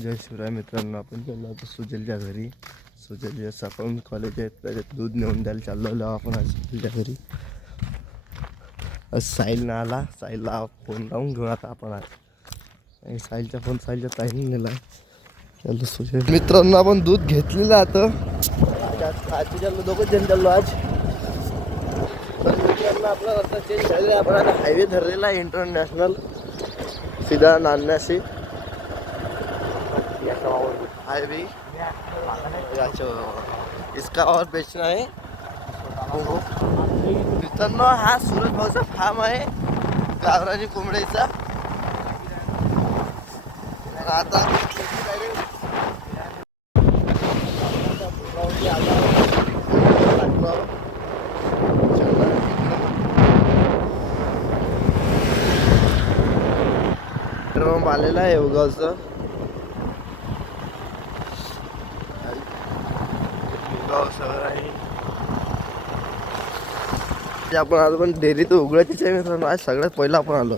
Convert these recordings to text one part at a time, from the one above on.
जय शिवराय मित्रांनो, आपण चाललो होतो सुजलच्या घरी. सुजल सकाळून कॉलेज आहे, त्याच्यात दूध नेऊन द्यायला चाललो आपण आज सुजलच्या घरी. आज साहिल ना आला, साहिलला फोन लावून घेऊन आता आपण आज साहिलचा फोन साहिलच्या ताईने नेला. चाललो सुजल मित्रांनो, आपण दूध घेतलेलं आता. आज चाललो दोघंच जण चाललो आज. तर मित्रांनो, आपला रस्ता चेंज झालेला आहे. आपण आता हायवे धरलेला आहे इंटरनॅशनल, सीधा नान्याशी हाईवे. इसका और बेचना है. मित्रांनो, हा सूरज भाऊचा फार्म आहे गावरानी कोंबड्याचा. आता आलेला आहे उगावचं. आपण आज पण डेअरी तर उघडायचीच आहे मित्रांनो. आज सगळ्यात पहिला आपण आलो.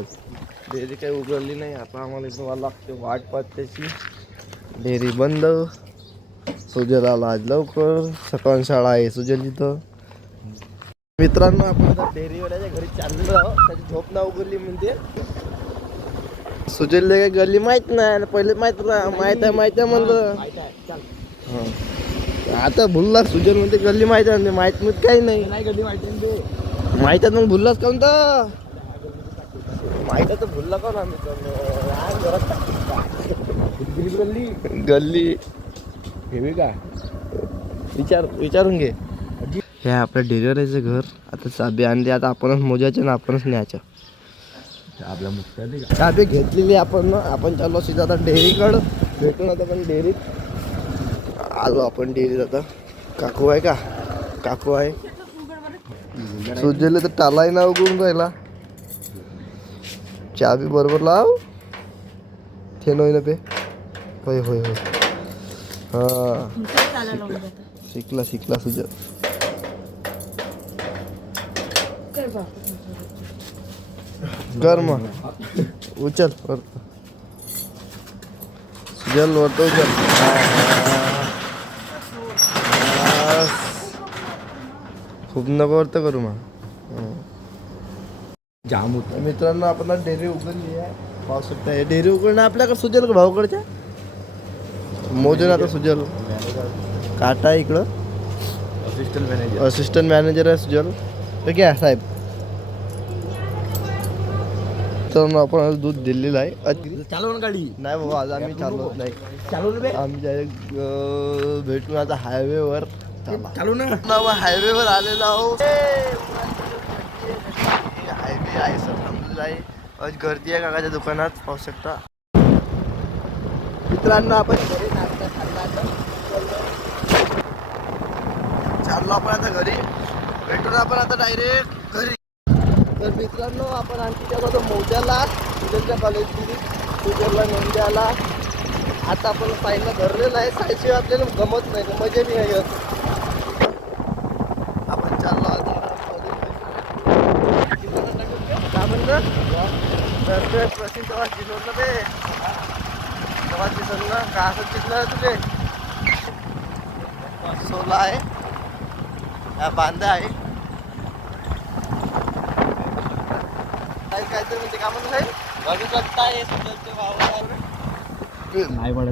डेअरी काही उघडली नाही. आता आम्हाला इथं मला लागते वाट पाहत त्याची. डेअरी बंद. सुजल आला आज लवकर. सकाळ शाळा आहे सुजल इथं. मित्रांनो, आपण आता डेअरीवाल्याच्या घरी चाललो आहोत. त्याची झोप ना उघडली म्हणते. सुजलला काही गल्ली माहित नाही. पहिले माहित आहे म्हणलं. हां, आता भुलला. सुजल म्हणते गल्ली माहित आहे. माहित नाही काही नाही. गल्ली माहित आहे मग भुललाच काऊन तर. माहित आहे तर भुलला का ना गल्ली हे का विचारून घे. हे आपल्या डेअरीवरचं घर. आता चाबी आणली. आता आपणच मोजायचं ना आपणच न्यायचं. आपल्या मुख्य चाबी घेतलेली आपण चाललो सीधा आता डेअरीकडं. भेटून आता पण डेअरीत आलो आपण. डेअरीत आता काकू आहे का? काकू आहे. सुजले तर टालाही ना उगून राहिला. चाबी बरोबर लाव. थे नोय ना पे. होय होय होय. हा, शिकला सुजल. कर मग उचल वरतो. सुजल वरतो उचल. खूप नको वरतं करू मग. जाम होत मित्रांनो. आपण डेअरी उघडली आहे. पाहू शकता हे डेअरी उघडणं आपल्याकडे. सुजल भाऊकडच्या मोजून आता सुजल काटा आहे इकडं. असिस्टंट मॅनेजर आहे सुजल. तर काय साहेब. तर आपण दूध दिलेलं आहे. चालव ना गाडी. नाही बाबा, आज आम्ही चालवत नाही. आम्ही डायरेक्ट भेटून आता हायवेवर. चालू ना. हायवेवर आलेलो आहोत. हायवे आहे सर थांबलेला आहे. आज गर्दी आहे काकाच्या दुकानात. पाहू शकता मित्रांनो. आपण घरी नाश्ता खाल्ला. चाललो आपण आता घरी. भेटून आपण आता डायरेक्ट घरी. तर मित्रांनो, आपण आणखी गेलो होतो मौजाला. सुजलच्या कॉलेजमध्ये सुजलला नेंद्याला. आता आपण साईडला धरलेलं आहे. साईशिवाय आपल्याला गमत नाही, मजा नाही येत. आपण चाललो आता काय म्हणलं प्रसिद्ध तेव्हा दिसत ना ते. तेव्हा दिसत ना का असं दिसलं तुझे. सोला आहे, बांधा आहे. काहीतरी म्हणजे का म्हणलं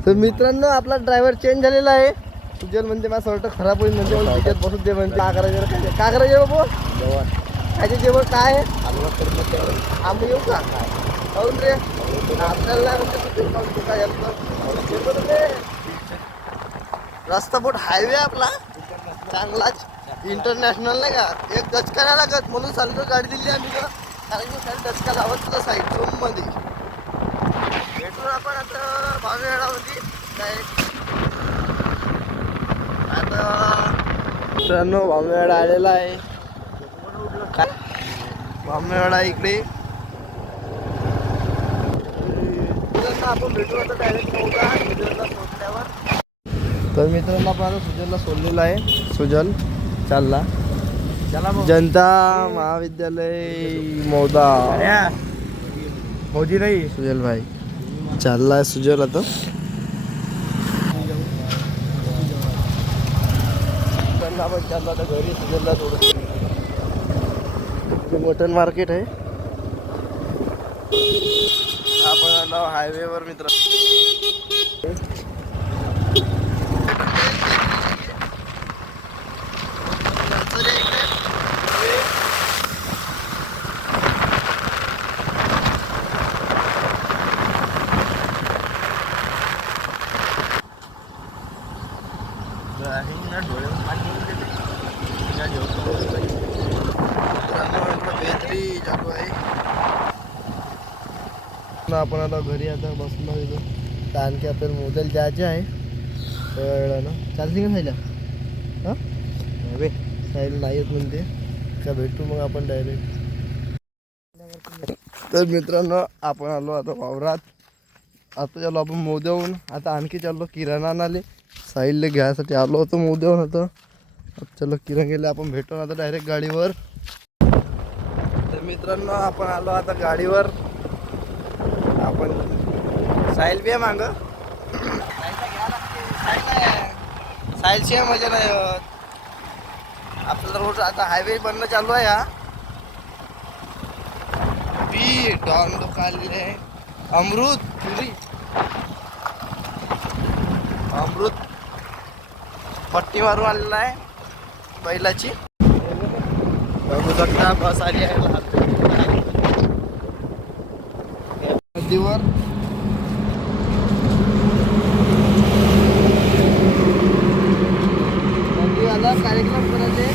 तर मित्रांनो, आपला ड्रायव्हर चेंज झालेला आहे. सुजल म्हणते माझा शर्ट खराब होईल म्हणते. मला तिच्यात बसून दे म्हणते. का करायचं काय करायचं बाबा. जेवण खायचे. जेवण काय आहे. आम्ही येऊ का खाऊन रे. आपल्याला रस्ता बोट हायवे आपला चांगलाच इंटरनॅशनल नाही का. एक दचका नाही लागत म्हणून चालतो गाडी दिली आम्ही का. कारण की दचका लावत तुला साईड झोनमध्ये. भेटून आपण आता भावेळामध्ये काय आता. मित्रांनो, भामेवाडा आलेला आहे. काय भामेवाडा इकडे. आपण भेटू आता डायरेक्ट सुजलला सोडल्यावर. तर मित्रांनो, आपण आता सुजलला सोडलेला आहे. सुजल चालला जनता महाविद्यालय मौदा. फौजी नाही सुजल भाई चालला आहे. सुजल आता चाललो आता घरी सुजलला थोडं. मटन मार्केट आहे. आपण आलो हायवेवर मित्र. आपण आता घरी आता बसलो इथं. तर आणखी आपल्याला मोदल जायचे आहे. कळलं ना. चालते का साईला? हां बे साईल नाही येत म्हणते का. भेटू मग आपण डायरेक्ट. तर मित्रांनो आपण आलो आता वावरात. आता चाललो आपण मोद्याहून. आता आणखी चाललो किराणा आणाले. साईलला घ्यायसाठी आलो होतो मोद्याहून. आता चलो किराणा गेले. आपण भेटू आता डायरेक्ट गाडीवर. तर मित्रांनो आपण आलो आता गाडीवर. आपण साहिल बी आहे माग. साहिलशिवाय मजा नाही होत. आपल्याला रोड आता हायवे बनणं चालू आहे. हा बी डॉन दुखाले अमृत पुरी अमृत पट्टी मारून आलेला आहे बैलाची. बघू शकता बस आली आहे नदीवर. नदीवाला कार्यक्रम करायचे.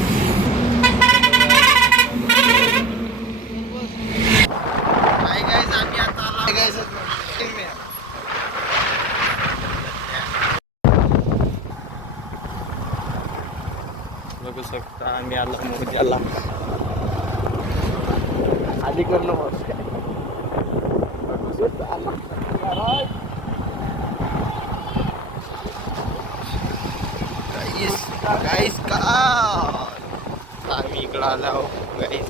आम्ही आता बघू शकता आम्ही आलो मोद्याला. आधी करलो गाईस का आम्ही इकडं आलो गाईस.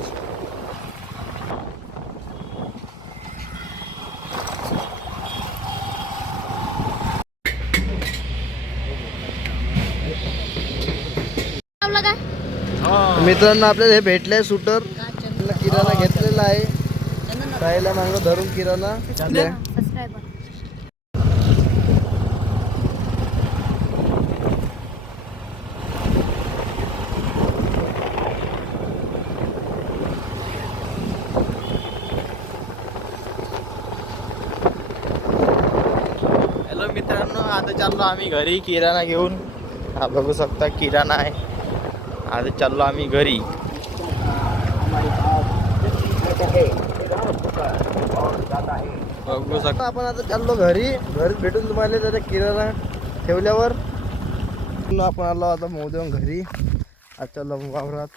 मित्रांनो आपल्याला हे भेटलंय शूटर. किराणा घेतलेला आहे. खायला मागं धरून किराणा. हॅलो मित्रांनो आता चाललो आम्ही घरी किराणा घेऊन. हा बघू शकता किराणा आहे. आता चाललो आम्ही घरी. बघू शकता आपण आता चाललो घरी. घरी भेटून तुम्हाला त्याचा किराणा ठेवल्यावर आपण आलो आता मोदून घरी. आज चाललो वावरात.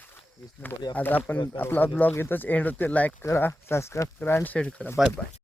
आता आपण आपला ब्लॉग इथंच एंड होते. लाईक करा, सबस्क्राईब करा आणि शेअर करा. Bye bye.